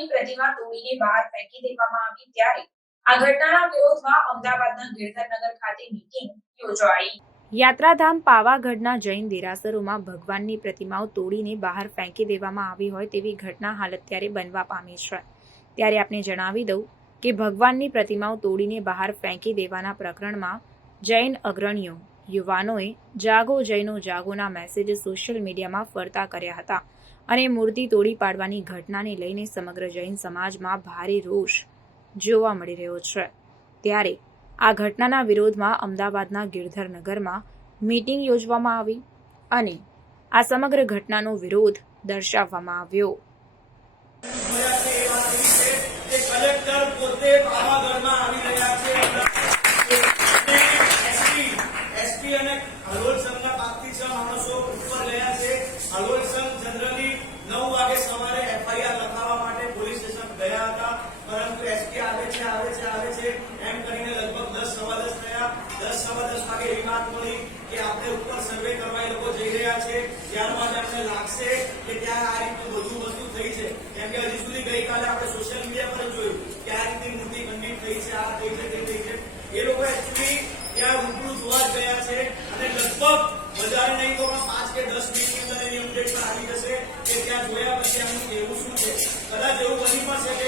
ભગવાનની પ્રતિમા તોડીને બહાર ફેંકી દેવામાં આવી ત્યારે આ ઘટનાના વિરોધમાં અમદાવાદના ગિરધરનગર ખાતે મીટિંગ યોજાઈ. યાત્રાધામ પાવાગઢના જૈન દેરાસરોમાં ભગવાનની પ્રતિમાઓ તોડીને બહાર ફેંકી દેવામાં આવી હોય તેવી ઘટના હાલ અત્યારે બનવા પામી છે. ત્યારે આપને જણાવી દઉં કે ભગવાનની પ્રતિમાઓ તોડીને બહાર ફેંકી દેવાના પ્રકરણમાં જૈન અગ્રણીઓ યુવાનોએ જાગો જૈનો જાગોના મેસેજ સોશિયલ મીડિયામાં ફરતા કર્યા હતા અને મૂર્તિ તોડી પાડવાની ઘટનાને લઈને સમગ્ર જૈન સમાજમાં ભારે રોષ જોવા મળી રહ્યો છે. ત્યારે આ ઘટનાના વિરોધમાં અમદાવાદના ગિરધરનગરમાં મીટિંગ યોજવામાં આવી અને આ સમગ્ર ઘટનાનો વિરોધ દર્શાવવામાં આવ્યો. કલેક્ટર પોતે પાવાગઢમાં લાગશે ત્યાં આ રીતનું બધું વસ્તુ થઈ છે. કેમ કે હજી સુધી ગઈકાલે આપણે સોશિયલ મીડિયા પર જોયું કે આ રીતની મૂર્તિ ખંડિત થઈ છે, આ થઈ છે, તે થઈ છે. એ લોકો એકચુઅલી ત્યાં રૂબરૂ જોવા જ ગયા છે અને લગભગ વધારે નહીં તો પણ પાંચ કે દસ મિનિટની અંદર એની અપડેટ પણ આવી જશે કે ત્યાં જોયા પછી આનું કેવું શું છે. કદાચ એવું બની પણ શકે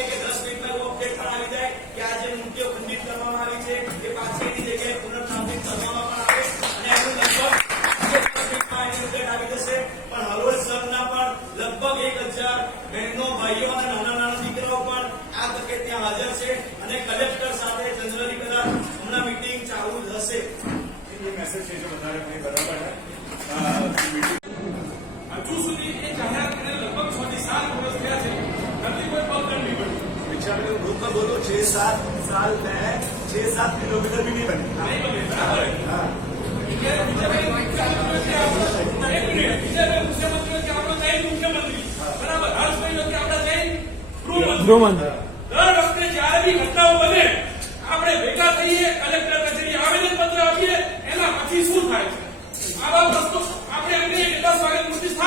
એ મેસેજ છે જો વધારે કંઈ બરાબર છે અ, meeting હજુ સુધી એ જાહેરાત કરીને લગભગ છ થી સાત વર્ષ થયા છે નથી કોઈ પગદંડ નહીં પડ્યું रिक्शा में ग्रुप में बोलो छह सात साल में छह सात किलोमीटर भी नहीं बनी નહીં બને બરાબર हाँ બીજા બીજા બે મુખ્યમંત્રીઓ કે આપણો એક મિનિટ બીજા બે મુખ્યમંત્રીઓ કે આપણો જૈન મુખ્યમંત્રી બરાબર હર્ષભાઈ કે આપણા જૈન ગૃહમંત્રી દર વખતે જ્યારે બી ઘટનાઓ બને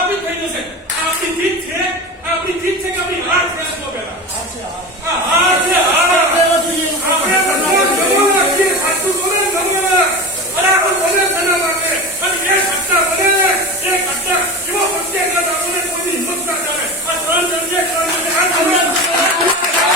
સ્થાપિત થઈ જશે. આપણી જીત છે, આપણી જીત છે કે આપણી હાર છે પહેલા? આ હાર છે હાર આપણે ભગવાન ભગવાન છીએ સાચું બોલે ને ભગવાન બરાબર બોલે તેના માટે અને એ ઘટના બને એ ઘટના એવો પ્રત્યેક આપણને કોઈની હિંમત ના કરે આ ત્રણ જણ જે ત્રણ જણ આ ત્રણ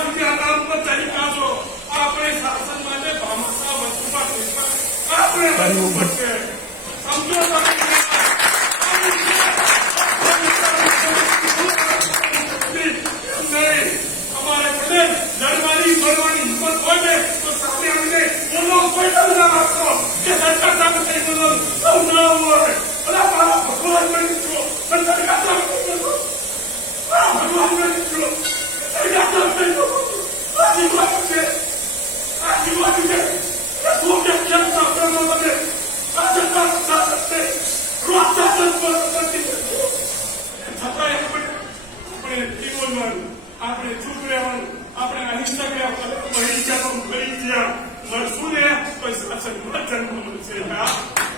આપણે ચૂપ રહેવાનું આપણે અહિંસક રહેવાનું અહિંસાનું કરી ગયા મળશું ને પછી શાસન જન્મ મળશે